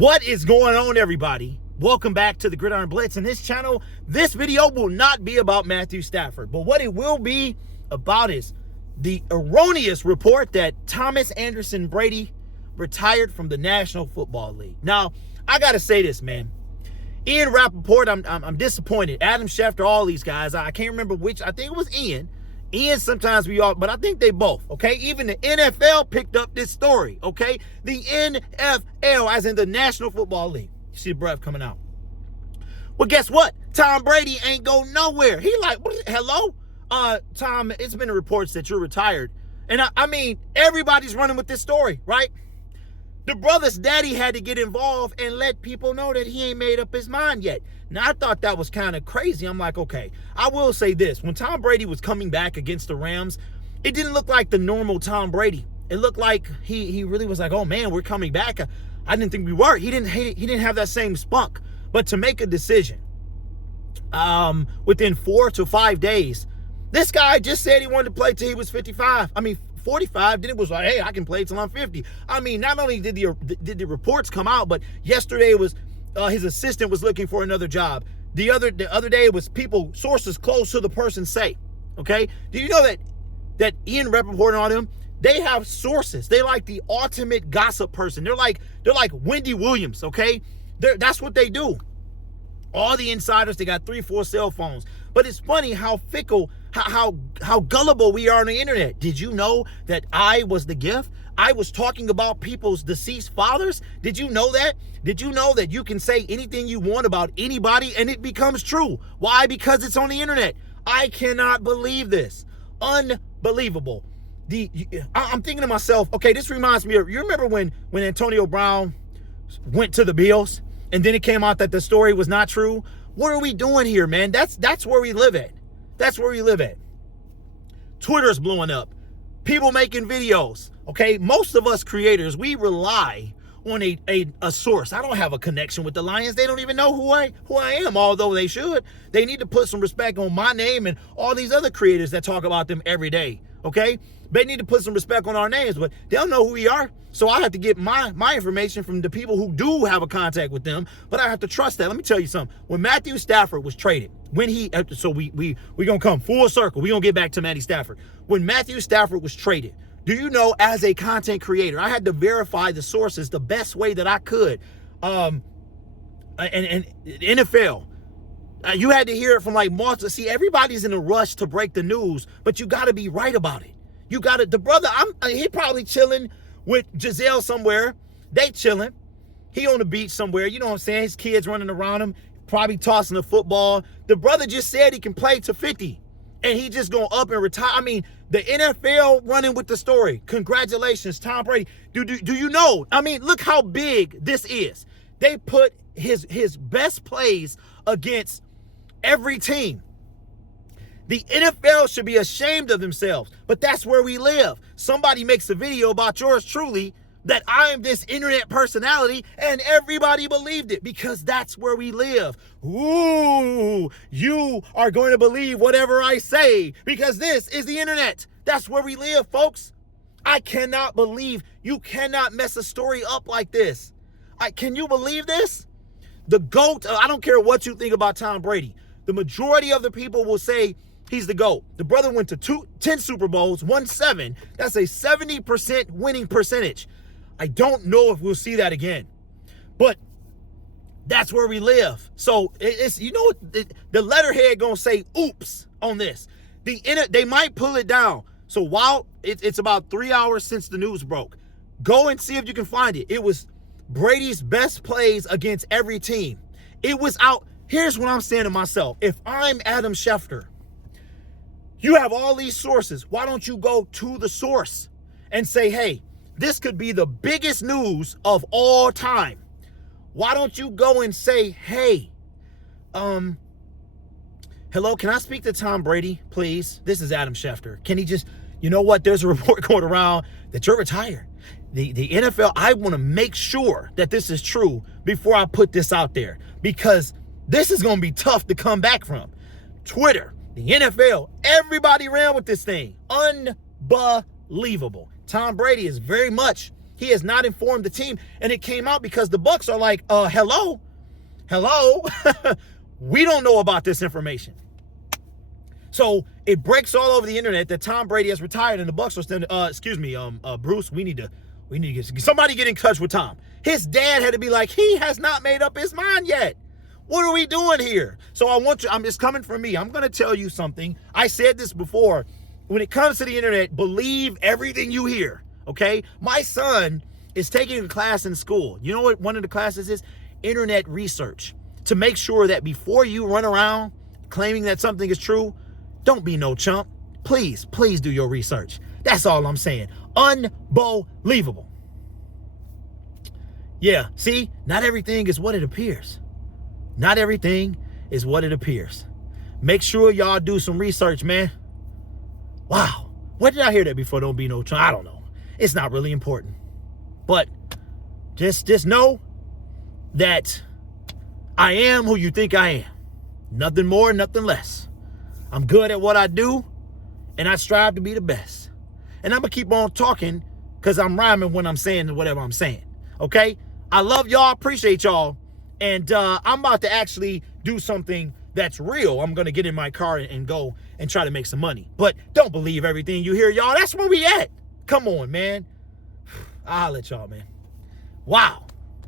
What is going on, everybody? Welcome back to the Gridiron Blitz. In this channel, this video will not be about Matthew Stafford, but what it will be about is the erroneous report that Thomas Anderson Brady retired from the National Football League. Now, I got to say this, man. Ian Rappaport, I'm disappointed. Adam Schefter, all these guys. I can't remember which. I think it was Ian. Ian, sometimes we all, but I think they both, okay? Even the NFL picked up this story, okay? The NFL, as in the National Football League. You see the breath coming out. Well, guess what? Tom Brady ain't go nowhere. He like, hello? Tom, it's been reports that you're retired. And I mean, everybody's running with this story, right? The brother's daddy had to get involved and let people know that he ain't made up his mind yet. Now, I thought that was kind of crazy. I'm like, okay, I will say this. When Tom Brady was coming back against the Rams, it didn't look like the normal Tom Brady. It looked like he really was like, oh, man, we're coming back. I didn't think we were. He didn't have that same spunk. But to make a decision within 4 to 5 days, this guy just said he wanted to play till he was 55. I mean, 45, then it was like, hey, I can play till I'm 50. I mean, not only did the reports come out, but yesterday was his assistant was looking for another job. The other day it was sources close to the person say, okay? Do you know that Ian Rappaport and all them, they have sources. They like the ultimate gossip person. They're like Wendy Williams, okay? That's what they do. All the insiders, they got 3-4 cell phones. But it's funny how fickle, how gullible we are on the internet. Did you know that I was the gift? I was talking about people's deceased fathers. Did you know that? Did you know that you can say anything you want about anybody and it becomes true? Why? Because it's on the internet. I cannot believe this. Unbelievable. I'm thinking to myself, okay, this reminds me of, you remember when Antonio Brown went to the Bills and then it came out that the story was not true? What are we doing here, man? That's where we live at. That's where we live at. Twitter's blowing up. People making videos. Okay, most of us creators, we rely on a source. I don't have a connection with the Lions. They don't even know who I am, although they should. They need to put some respect on my name and all these other creators that talk about them every day. Okay, they need to put some respect on our names, but they don't know who we are. So I have to get my information from the people who do have a contact with them, but I have to trust that. Let me tell you something. When Matthew Stafford was traded, we gonna come full circle. We gonna get back to Matty Stafford. When Matthew Stafford was traded, do you know, as a content creator, I had to verify the sources the best way that I could. And NFL, you had to hear it from like multiple. See, everybody's in a rush to break the news, but you got to be right about it. You got to. The brother, he probably chilling with Giselle somewhere. They chilling. He on the beach somewhere. You know what I'm saying? His kids running around him, probably tossing the football. The brother just said he can play to 50. And he just going up and retire. I mean, the NFL running with the story. Congratulations, Tom Brady. Do you know? I mean, look how big this is. They put his best plays against every team. The NFL should be ashamed of themselves, but that's where we live. Somebody makes a video about yours truly that I'm this internet personality, and everybody believed it because that's where we live. Ooh, you are going to believe whatever I say because this is the internet. That's where we live, folks. I cannot believe you cannot mess a story up like this. Can you believe this? The GOAT, I don't care what you think about Tom Brady. The majority of the people will say he's the GOAT. The brother went to 10 Super Bowls, won 7. That's a 70% winning percentage. I don't know if we'll see that again, but that's where we live. So it's, you know, the letterhead gonna say oops on this. They might pull it down. So while it's about 3 hours since the news broke, go and see if you can find it. It was Brady's best plays against every team. It was out. Here's what I'm saying to myself. If I'm Adam Schefter, you have all these sources. Why don't you go to the source and say, hey, this could be the biggest news of all time. Why don't you go and say, hey, hello, can I speak to Tom Brady, please? This is Adam Schefter. Can he just, you know what? There's a report going around that you're retired. The NFL, I want to make sure that this is true before I put this out there because this is going to be tough to come back from. Twitter, the NFL, everybody ran with this thing. Unbelievable. Tom Brady is very much He has not informed the team. And it came out because the Bucs are like, hello, we don't know about this information. So it breaks all over the internet that Tom Brady has retired and the Bucs are still, Bruce, we need to get somebody get in touch with Tom. His dad had to be like, he has not made up his mind yet. What are we doing here? So it's coming from me. I'm going to tell you something. I said this before. When it comes to the internet, believe everything you hear, okay? My son is taking a class in school. You know what one of the classes is? Internet research. To make sure that before you run around claiming that something is true, don't be no chump. Please do your research. That's all I'm saying. Unbelievable. Yeah, see, not everything is what it appears. Not everything is what it appears. Make sure y'all do some research, man. Wow. Where did I hear that before? Don't be no chump. I don't know. It's not really important. But just know that I am who you think I am. Nothing more, nothing less. I'm good at what I do, and I strive to be the best. And I'm going to keep on talking because I'm rhyming when I'm saying whatever I'm saying. Okay? I love y'all. Appreciate y'all. And I'm about to actually do something that's real. I'm going to get in my car and go and try to make some money. But don't believe everything you hear, y'all. That's where we at. Come on, man. I'll let y'all, man. Wow.